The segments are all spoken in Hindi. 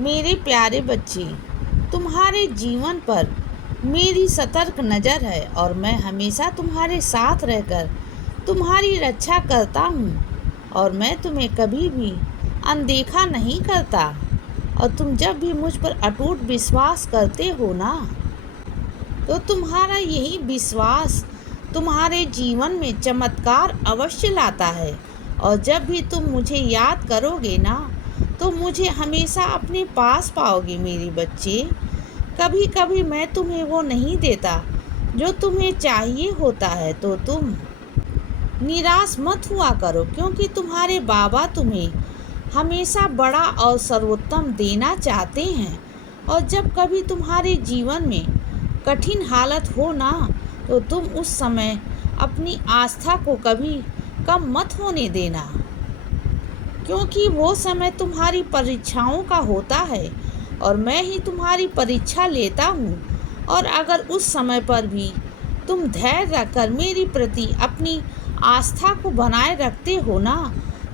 मेरे प्यारे बच्चे, तुम्हारे जीवन पर मेरी सतर्क नज़र है और मैं हमेशा तुम्हारे साथ रहकर तुम्हारी रक्षा करता हूँ और मैं तुम्हें कभी भी अनदेखा नहीं करता। और तुम जब भी मुझ पर अटूट विश्वास करते हो ना, तो तुम्हारा यही विश्वास तुम्हारे जीवन में चमत्कार अवश्य लाता है। और जब भी तुम मुझे याद करोगे ना, तो मुझे हमेशा अपने पास पाओगे मेरे बच्चे। कभी कभी मैं तुम्हें वो नहीं देता जो तुम्हें चाहिए होता है, तो तुम निराश मत हुआ करो, क्योंकि तुम्हारे बाबा तुम्हें हमेशा बड़ा और सर्वोत्तम देना चाहते हैं। और जब कभी तुम्हारे जीवन में कठिन हालत हो ना, तो तुम उस समय अपनी आस्था को कभी कम मत होने देना, क्योंकि वो समय तुम्हारी परीक्षाओं का होता है और मैं ही तुम्हारी परीक्षा लेता हूँ। और अगर उस समय पर भी तुम धैर्य रखकर मेरी प्रति अपनी आस्था को बनाए रखते हो ना,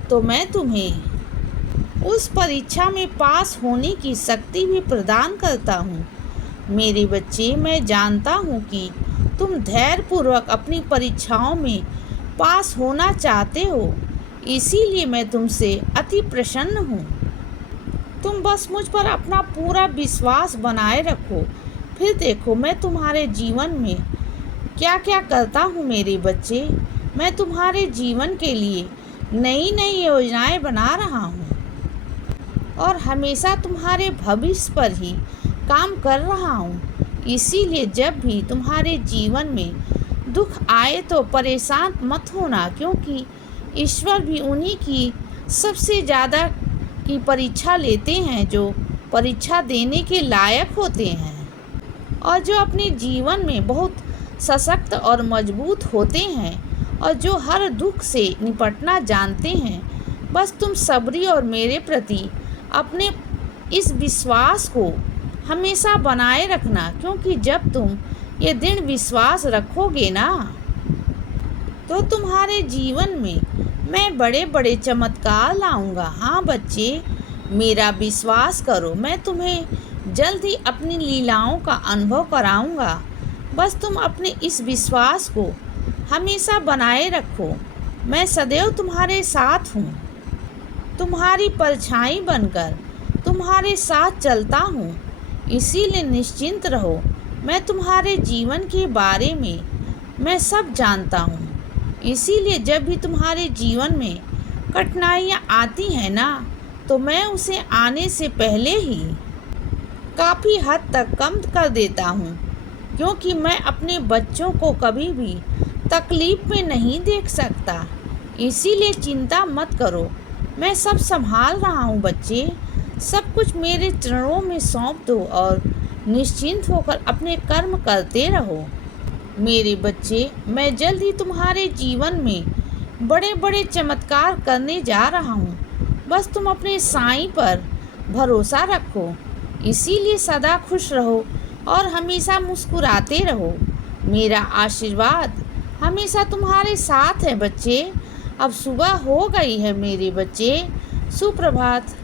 तो मैं तुम्हें उस परीक्षा में पास होने की शक्ति भी प्रदान करता हूँ। मेरे बच्चे, मैं जानता हूँ कि तुम धैर्यपूर्वक अपनी परीक्षाओं में पास होना चाहते हो, इसीलिए मैं तुमसे अति प्रसन्न हूँ। तुम बस मुझ पर अपना पूरा विश्वास बनाए रखो, फिर देखो मैं तुम्हारे जीवन में क्या क्या करता हूँ मेरे बच्चे। मैं तुम्हारे जीवन के लिए नई नई योजनाएं बना रहा हूँ और हमेशा तुम्हारे भविष्य पर ही काम कर रहा हूँ। इसीलिए जब भी तुम्हारे जीवन में दुख आए तो परेशान मत होना, क्योंकि ईश्वर भी उन्हीं की सबसे ज़्यादा की परीक्षा लेते हैं जो परीक्षा देने के लायक होते हैं और जो अपने जीवन में बहुत सशक्त और मजबूत होते हैं और जो हर दुख से निपटना जानते हैं। बस तुम सबरी और मेरे प्रति अपने इस विश्वास को हमेशा बनाए रखना, क्योंकि जब तुम ये दृढ़ विश्वास रखोगे ना, तो तुम्हारे जीवन में मैं बड़े बड़े चमत्कार लाऊंगा। हाँ बच्चे, मेरा विश्वास करो, मैं तुम्हें जल्द ही अपनी लीलाओं का अनुभव कराऊंगा। बस तुम अपने इस विश्वास को हमेशा बनाए रखो। मैं सदैव तुम्हारे साथ हूँ, तुम्हारी परछाई बनकर तुम्हारे साथ चलता हूँ। इसीलिए निश्चिंत रहो, मैं तुम्हारे जीवन के बारे में मैं सब जानता हूँ। इसीलिए जब भी तुम्हारे जीवन में कठिनाइयाँ आती हैं ना, तो मैं उसे आने से पहले ही काफ़ी हद तक कम कर देता हूँ, क्योंकि मैं अपने बच्चों को कभी भी तकलीफ में नहीं देख सकता। इसीलिए चिंता मत करो, मैं सब संभाल रहा हूँ बच्चे। सब कुछ मेरे चरणों में सौंप दो और निश्चिंत होकर अपने कर्म करते रहो। मेरे बच्चे, मैं जल्द ही तुम्हारे जीवन में बड़े बड़े चमत्कार करने जा रहा हूँ। बस तुम अपने साईं पर भरोसा रखो। इसीलिए सदा खुश रहो और हमेशा मुस्कुराते रहो। मेरा आशीर्वाद हमेशा तुम्हारे साथ है बच्चे। अब सुबह हो गई है मेरे बच्चे, सुप्रभात।